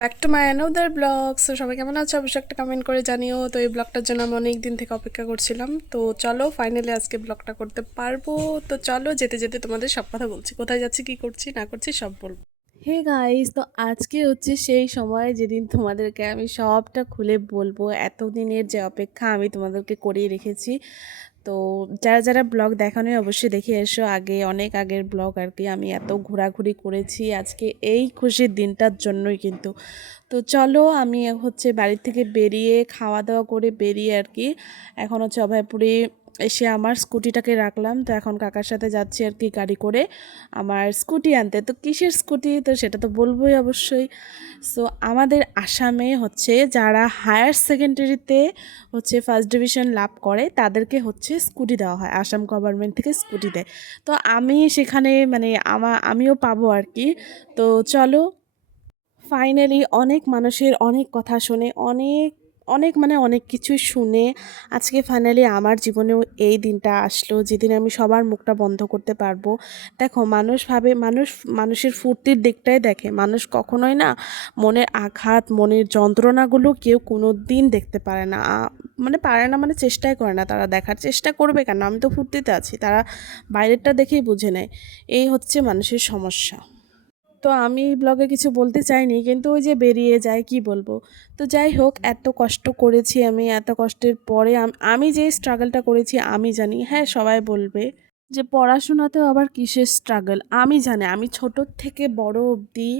Back to my another blog so সবাই কেমন আছো? অবশ্যই একটা কমেন্ট করে জানিও। তো এই ব্লগটার জন্য আমি অনেক দিন থেকে অপেক্ষা করছিলাম। তো চলো ফাইনালি আজকে ব্লগটা করতে পারব। তো চলো, যেতে যেতে তোমাদের সব কথা বলছি। কোথায় যাচ্ছি, কি করছি, না করছি, সব বলব। হে গাইস তো আজকে হচ্ছে সেই সময় যেদিন তোমাদেরকে আমি সবটা খুলে বলব। এতদিনের যে অপেক্ষা আমি তোমাদেরকে করিয়ে রেখেছি। তো যারা যারা ব্লগ দেখানোই অবশ্যই দেখে এসো। আগে, অনেক আগের ব্লগ আর কি। আমি এত ঘোরাঘুরি করেছি, আজকে এই খুশির দিনটার জন্যই কিন্তু। তো চলো, আমি হচ্ছে বাড়ির থেকে বেরিয়ে খাওয়া দাওয়া করে বেরিয়ে আর কি। এখন হচ্ছে অভয়পুরে এসে আমার স্কুটিটাকে রাখলাম। তো এখন কাকার সাথে যাচ্ছি আর কি গাড়ি করে আমার স্কুটি আনতে। তো কিসের স্কুটি? তো সেটা তো বলবোই অবশ্যই। সো আমাদের আসামে হচ্ছে যারা হায়ার সেকেন্ডারিতে হচ্ছে ফার্স্ট ডিভিশন লাভ করে, তাদেরকে হচ্ছে স্কুটি দেওয়া হয়। আসাম গভর্নমেন্ট থেকে স্কুটি দেয়। তো আমি সেখানে মানে আমা, আমিও পাবো আর কি। তো চলো ফাইনালি অনেক মানুষের অনেক কথা শুনে, অনেক অনেক মানে অনেক কিছু শুনে আজকে ফাইনালি আমার জীবনেও এই দিনটা আসলো, যেদিন আমি সবার মুখটা বন্ধ করতে পারব। দেখো, মানুষ ভাবে, মানুষ মানুষের ফুর্তির দিকটাই দেখে। মানুষ কখনোই না মনের আঘাত, মনের যন্ত্রণাগুলো কেউ কোনো দিন দেখতে পারে না। মানে পারে না মানে চেষ্টাই করে না। তারা দেখার চেষ্টা করবে কেন? আমি তো ফুর্তিতে আছি। তারা বাইরেরটা দেখেই বুঝে নেয়। এই হচ্ছে মানুষের সমস্যা। তো আমি ব্লগে কিছু বলতে চাইনি, কিন্তু ওই যে বেরিয়ে যায়, কি বলব? তো যাই হোক, এত কষ্ট করেছি আমি, এত কষ্টের পরে আমি যে স্ট্রাগলটা করেছি আমি জানি হ্যাঁ সবাই বলবে। যে পড়াশোনাতেও আবার কিসের স্ট্রাগল আমি জানি, আমি ছোটোর থেকে বড় অবধি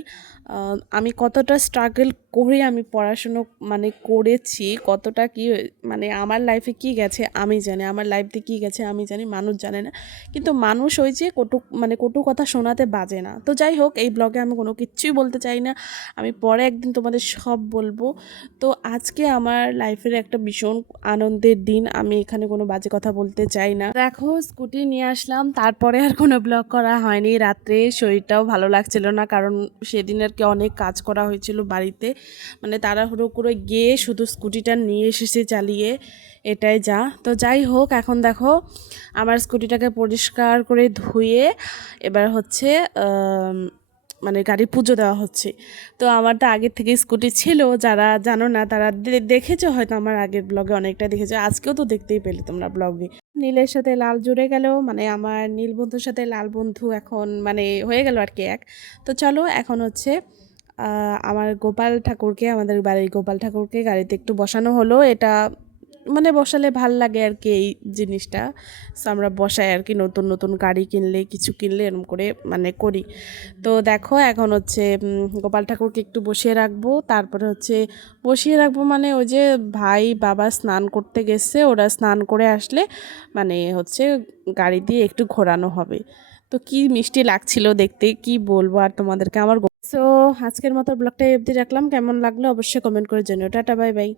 আমি কতটা স্ট্রাগল করে আমি পড়াশুনো মানে করেছি, কতটা কি মানে আমার লাইফে কি গেছে আমি জানি, আমার লাইফ কী গেছে আমি জানি, মানুষ জানে না। কিন্তু মানুষ ওই যে কটু মানে কটু কথা শোনাতে বাজে না। তো যাই হোক, এই ব্লগে আমি কোনো কিচ্ছুই বলতে চাই না। আমি পরে একদিন তোমাদের সব বলব। তো আজকে আমার লাইফের একটা ভীষণ আনন্দের দিন। আমি এখানে কোনো বাজে কথা বলতে চাই না। দেখো, স্কুটি নিয়ে আসলাম। তারপরে আর কোনো ব্লগ করা হয়নি। রাত্রে শরীরটাও ভালো লাগছিল না, কারণ সেদিন আর কি অনেক কাজ করা হয়েছিল বাড়িতে। মানে তাড়াহুড়ো করে গিয়ে শুধু স্কুটিটা নিয়ে এসেছে চালিয়ে। এটাই যা। তো যাই হোক, এখন দেখো, আমার স্কুটিটাকে পরিষ্কার করে ধুয়ে এবার হচ্ছে মানে গাড়ি পুজো দেওয়া হচ্ছে। তো আমার তো আগের থেকে স্কুটি ছিল, যারা জানো না তারা দেখেছ হয়তো আমার আগের ব্লগে অনেকটা দেখেছ, আজকেও তো দেখতেই পেলে তোমরা ব্লগে নীলের সাথে লাল জুড়ে গেল মানে আমার নীল বন্ধুর সাথে লাল বন্ধু এখন মানে হয়ে গেল আর কি এক। তো চলো এখন হচ্ছে আমার গোপাল ঠাকুরকে, আমাদের বাড়ির গোপাল ঠাকুরকে গাড়িতে একটু বসানো হলো, এটা মানে বসালে ভালো লাগে আর কি এই জিনিসটা। আমরা বসাই আর কি নতুন নতুন গাড়ি কিনলে, কিছু কিনলে এরকম করে মানে করি। তো দেখো এখন হচ্ছে গোপাল ঠাকুরকে একটু বসিয়ে রাখব। তারপরে হচ্ছে বসিয়ে রাখব মানে ওই যে ভাই, বাবা স্নান করতে গেছে, ওরা স্নান করে আসলে মানে হচ্ছে গাড়ি দিয়ে একটু ঘোরানো হবে। তো কি মিষ্টি লাগছিল দেখতে, কি বলব আর তোমাদেরকে আমার সো আজকের মতো ব্লগটা অবধি রাখলাম। কেমন লাগল অবশ্যই কমেন্ট করে জানিও। Tata bye bye